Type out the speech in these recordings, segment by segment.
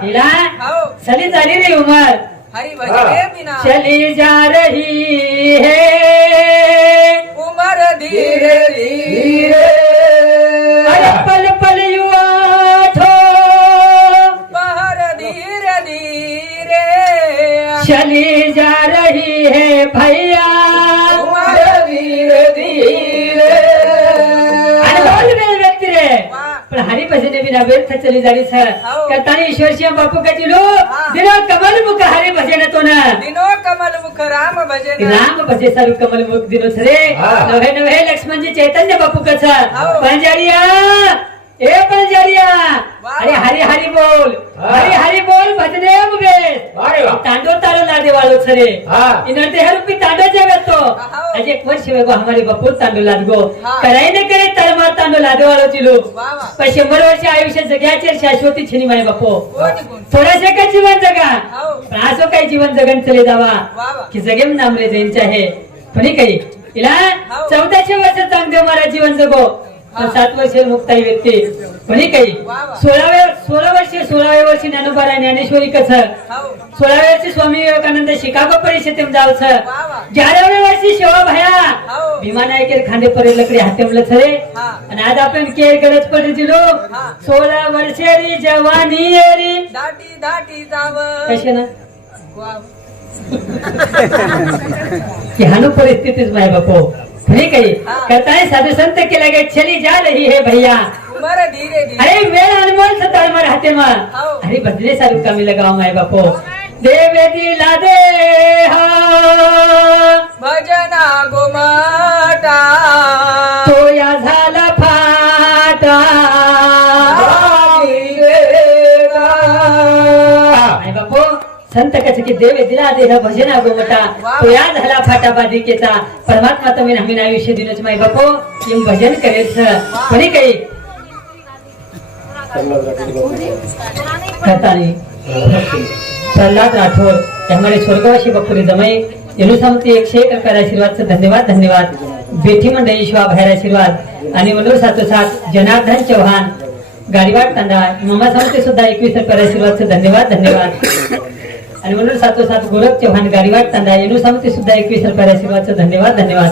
तिला हो. चली झाली रे उमर. हरी भजने बिना चली जा रही है. उमर धीरे धीरे अरे धीरे. पल पल युवा ठो पहर धीरे धीरे. चली जा रही है भैया. बिना व्यर्थ चली जारी सर हो. करताना ईश्वरशिया बापू का चिलो. दिनो कमल मुख हरी भजन तो ना दिनो कमल मुख राम भजन राम भजे सारू कमल मुख दिनो रे हा. नव्हे नव्हे लक्ष्मणजी चैतन्य बापू कस हो. पंजारिया ए पंजारिया वा. अरे हरी हरी बोल. हरी हरी बोल भजने मुगे. तांडो तारो लादे वालो छरे हा. इनते हर रुपी तांडो जावे तो. आज एक वर्ष वेगो हमारे बापू तांडो लाद गो हा. कराय न करे तळमा तांडो लादे वालो चिलो. पण शंभर वर्ष आयुष्य जग्याचे शाश्वती छिनी माय बापू. कोणी कोण? थोडासे का जीवन जगा? हो पण असं काही जीवन जगन चले जावा. की जगेम नामरे जैनचे आहे. पण हे काही? तिला हो. चौदाशे वर्ष चांगदेव महाराज जीवन जगो. सात वर्ष मुक्ताई व्यक्ती. हे काही. सोळाव्या सोळा वर्षे सोळाव्या वर्षी ज्ञानोबारा ज्ञानेश्वरी कस हो. सोळाव्या वर्षी स्वामी विवेकानंद शिकागो परिषदेम वा ग्याराव्या वर्षी शेवा भया. हो. भीमा नायकेर खांदे परे लकडी हातेमलं छरे. आणि आज आपण केर गरज पडली दिलो. सोळा वर्षेरी जवानी येरी. दाटी दाटी जाव. कशे ना? की हानु परिस्थितीच माय बापो. नाही काही. हा. करताय साधु संत केला गे चली जा रही है भैया. उमर धीरे धीरे. अरे वेळ अनमोल सतार मर हाते मा हो. अरे बदले सारू कमी लगाव माय बापो? देवे दिला दे हा. संत कच की देवे दिला देह भजना गोमटा तो या झाला फाटा बाधिकेचा परमात्मा तुम्ही आम्ही आयुष्य दिनच माय बापो. येऊन भजन करेल कोणी काही? करतानी. प्रल्हाद राठोड. त्यामुळे स्वर्गवासी बकुरी जमय येणू समती एकशे एक रुपयाला आशीर्वादचं धन्यवाद धन्यवाद. बेठी मंडळी शिवा बाहेर आशीर्वाद. आणि मनोज सातो सात जनार्दन चव्हाण गाडीवाट तांडा. ममा समते सुद्धा एकवीस रुपयाला आशीर्वादचं धन्यवाद धन्यवाद. आणि म्हणून सातो सात गोरख चव्हाण गाडीवाट तांडा येणू समते सुद्धा एकवीस रुपयाला आशीर्वादचं धन्यवाद धन्यवाद.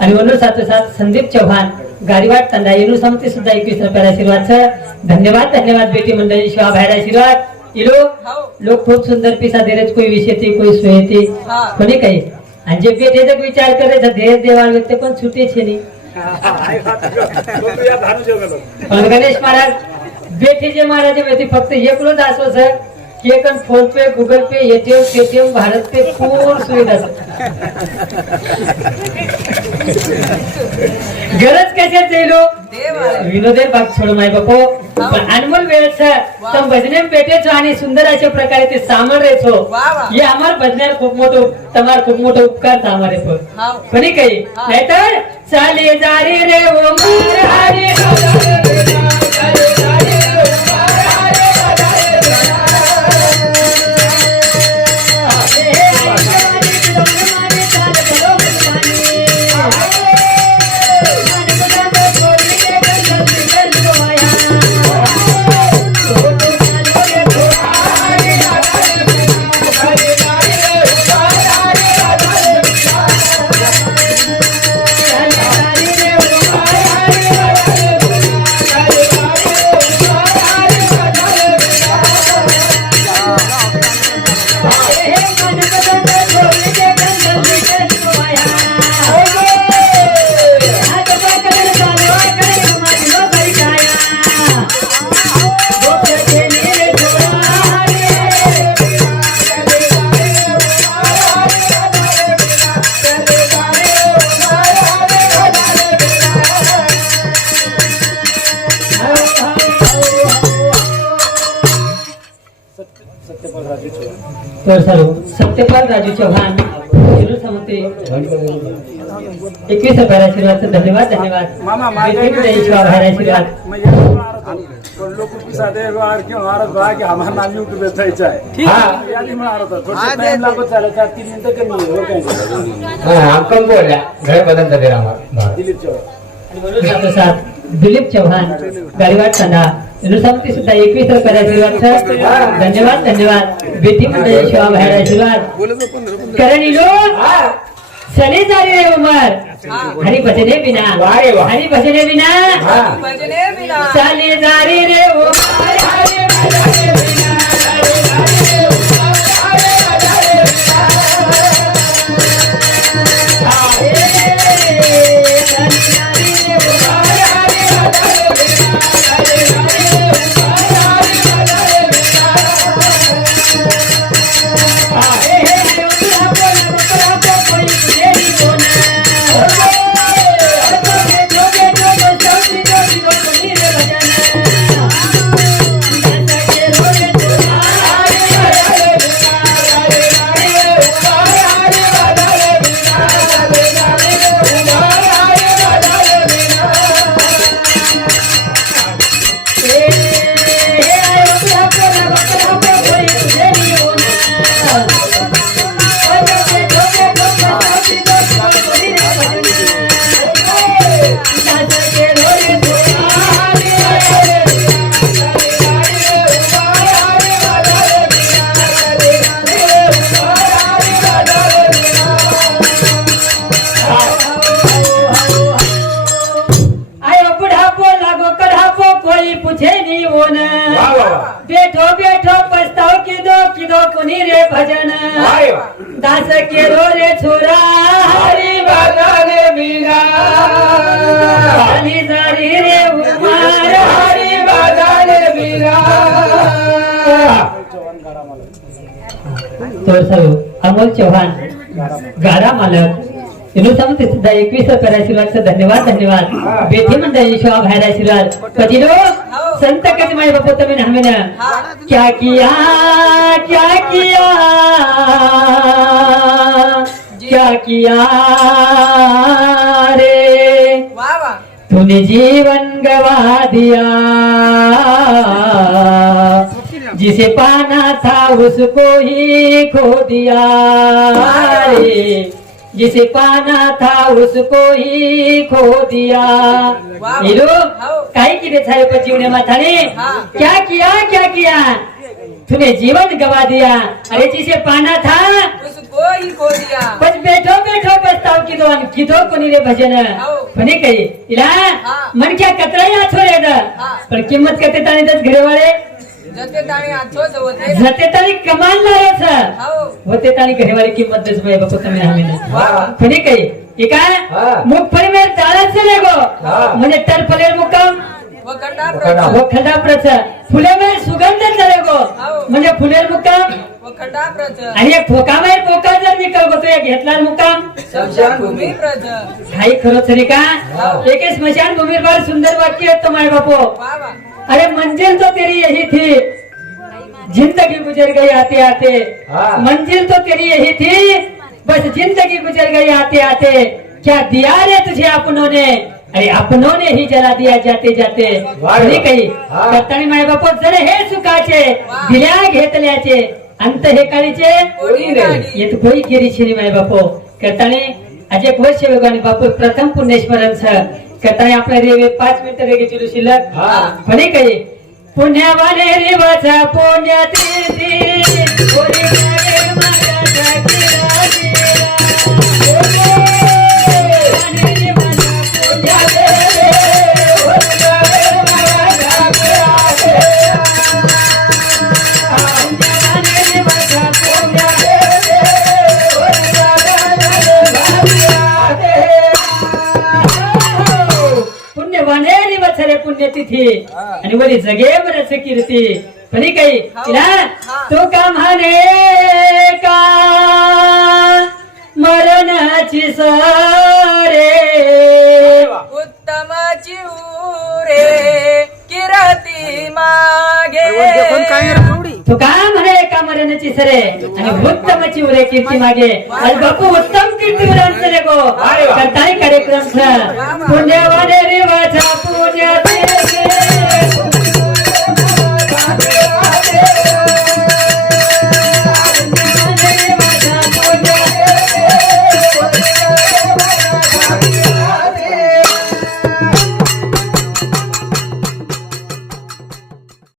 आणि म्हणून सातो सात संदीप चव्हाण गाडीवाट तांडा येणू समते सुद्धा एकवीस रुपयाला आशीर्वादचं धन्यवाद धन्यवाद बेटी मंडळी शिवा बाहेर आशीर्वाद. ये लोग हो. लोग खूप सुंदर पिसा दे रहे कोई विषय थी कोई सोय थी हा. कोणी काही? आणि जे बेटे जग विचार करे तर धीरे देवाळ व्यक्ती पण छुटे छे नाही गणेश महाराज बेटे जे महाराज व्यक्ती फक्त एकलोच असो sir check phone pay Google pay ATM Paytm Bharat pay पूर्ण सुविधा गरज कशात जाईल विनोदे बाग सोड माय बापो. अनमोल वेळचा तर भजने पेटेचो आणि सुंदर अशा प्रकारे ते सामान रेचो. हे आम्हाला भजण्यात खूप मोठं तमार खूप मोठं उपकार आम्हाला कोणी काही. नाहीतर चाले जारी रे ओ सत्यपाल राजू चव्हाण समते एकवीस हजार धन्यवाद धन्यवाद. महाराज बघा की आम्हाला जायचं आहे. हा. यादी म्हणणार होता. थोडं टाइम लागत चालत चार तीन मिनिटं कमी आहे, हो काय? नाही. हा, आपण बोलल्या घर रामा. दिलीप चव्हाण. दिलीप चव्हाण गाडीवाट अनुसमती सुद्धा एकवीस रुपयाला आशीर्वाद धन्यवाद धन्यवाद. बेटी मंडळी शिवा बाहेर आशीर्वाद करणी हा चले जा रे उमर. हा. हरी भजने बिना. हरी भजने बिना. हा. भजने बिना. चाले जा रे रे उमर. भजन। दास के रो रे छोरा। हरि बदने बिना हरि जारी रे उमार। हरी बदने बिना तो सर्व अमोल चव्हाण गाडा मालक सुद्धा एकवीस धन्यवाद धन्यवाद. कधी रो संत कधी माझे बापू तुम्ही नामे ना क्या किया क्या किया. क्या किया रे? तूने जीवन गवा दिया. जिसे पाना था उसको ही खो दिया रे। जिसे पाना था उसको ही खो दिया. हीरो हो. काय केले साहेब जीवने माथाने हाँ. क्या किया क्या किया तूने जीवन गवा दिया अरे जिसे पाना था उसको ही खो दिया बस बैठो बैठो पछताव किदो आणि किदो कोणी रे भजन हो. म्हणे काही इला हा. मन क्या कतरा या छोरे द हा. पण किंमत करते ताणी दस घरेवाळे जते ताणी आठवच होते जते ताणी कमाल हो होते ताणी घरेवाळे किंमत दस वा म्हणे काही हे काय? हा. मुखफळी मेर ताळाच चले गो. म्हणजे टरफलेर मुक्काम वखंडा. प्रच सुगंध चले गो. हो. म्हणजे फुलेर मुक्काम आणि एक फोका मेर पोका जर निकल गो तो एक घेतला मुक्काम हाई खरंच रे का? हाँ। एक स्मशान भूमि पर सुंदर वाक्य है तुम्हारे बापो. अरे मंजिल तो तेरी यही थी. जिंदगी गुजर गई आते आते। मंजिल तो तेरी यही थी बस जिंदगी गुजर गई आते आते। क्या दिया रे तुझे अपनों ने? अरे अपनों ने ही जला दिया जाते जाते। काही. करताना माय बापो जर हे सुखाचे. दिल्या घेतल्याचे अंत हे काळीचे येत कोई केरी शिरी माय बापो। करताने आज एक वर्ष वेगाने बापू प्रथम पुण्यस्मरण छ करताने आपल्या रेवे पाच मिनिटं रेगे चिरू शिल्लक। हा. म्हणे काही पुण्यावाने रेवाचा पुण्यातील पुण्यतिथी आणि वरी जगे बरच कीर्ती. पण काही तिला तो का म्हणे का? मरणाची सरे. उत्तमाची उरे किरती मागे. तो का म्हणे का मरणाची सरे? आणि उत्तमची उरे कीर्ती मागे. आणि बापू उत्तम कीर्ती उरांचं रे गो. करताय कार्यक्रम पुण्यवाने